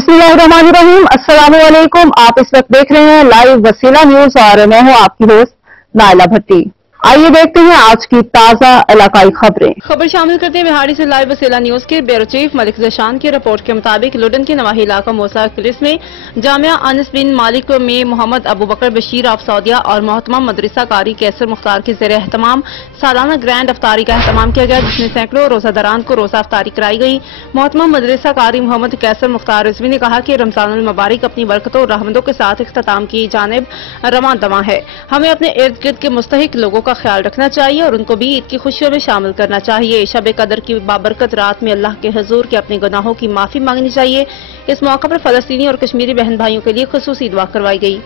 बिस्मिल्लाहिर्रहमानिर्रहीम। अस्सलाम वालेकुम। आप इस वक्त देख रहे हैं लाइव वसीला न्यूज और मैं हूं आपकी होस्ट नाइला भट्टी। आइए देखते हैं आज की ताजा इलाकाई खबरें। खबर शामिल करते हैं बिहारी से लाइव वसीला न्यूज के ब्यूरो चीफ मलिक जशान की रिपोर्ट के मुताबिक लुडन के नवाही इलाका मोसा पुलिस में जामिया अनस बिन मालिक में मोहम्मद अबू बकर बशीर ऑफ सऊदिया और मोहतरमा मदरसा कारी कैसर मुख्तार के ज़ेर एहतमाम सालाना ग्रैंड अफ्तारी का एहतमाम किया गया, जिसमें सैकड़ों रोजादारान को रोजा अफ्तारी कराई गई। मोहतरमा मदरसा कारी मोहम्मद कैसर मुख्तार रिजवी ने कहा कि रमजानुल मुबारक अपनी बरकतों और रहमतों के साथ इख्तिताम की जानिब रवां दवा है। हमें अपने इर्द गिर्द के मुस्तहिक लोगों का ख्याल रखना चाहिए और उनको भी ईद की खुशियों में शामिल करना चाहिए। शब कदर की बाबरकत रात में अल्लाह के हुजूर के अपने गुनाहों की माफी मांगनी चाहिए। इस मौके पर फलस्तीनी और कश्मीरी बहन भाइयों के लिए खुसूसी दुआ करवाई गई।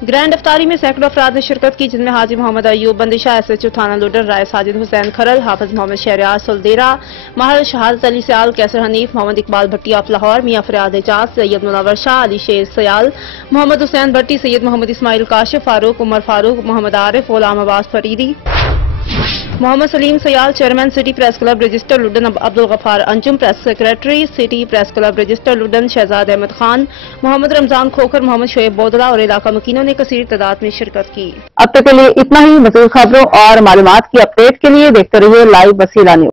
ग्रैंड अफ्तारी में सैकड़ों अफराद ने शिरकत की, जिनमें हाजी मोहम्मद अयूब बंदिशा, SHO थाना लुडन, राय साजिद हुसैन खरल, हाफिज Mohammad Shahryar Suldera, Mahal Shahadat Ali Sial, Qaiser Hanif, Mohammad Iqbal Bhatti of Lahore, Mian Faryad Ejaz, Syed Munawwar Shah, Ali Sher Sial, Mohammad Hussain Bhatti, Syed Mohammad Ismail Kashif, Farooq Umar Farooq, Mohammad Arif, Ghulam Abbas Faridi, Mohammad Saleem Sial, chairman city press club register Luddan, Abdul Ghaffar Anjum, press secretary city press club register Luddan, Shahzad Ahmed Khan, Mohammad Ramzan Khokhar, Mohammad Shoaib Bodla और इलाका मकीनों ने कसीर तादाद में शिरकत की। अब तक के लिए इतना ही। मज़ीद खबरों और मालूमात की अपडेट के लिए देखते रहिए लाइव वसीला न्यूज।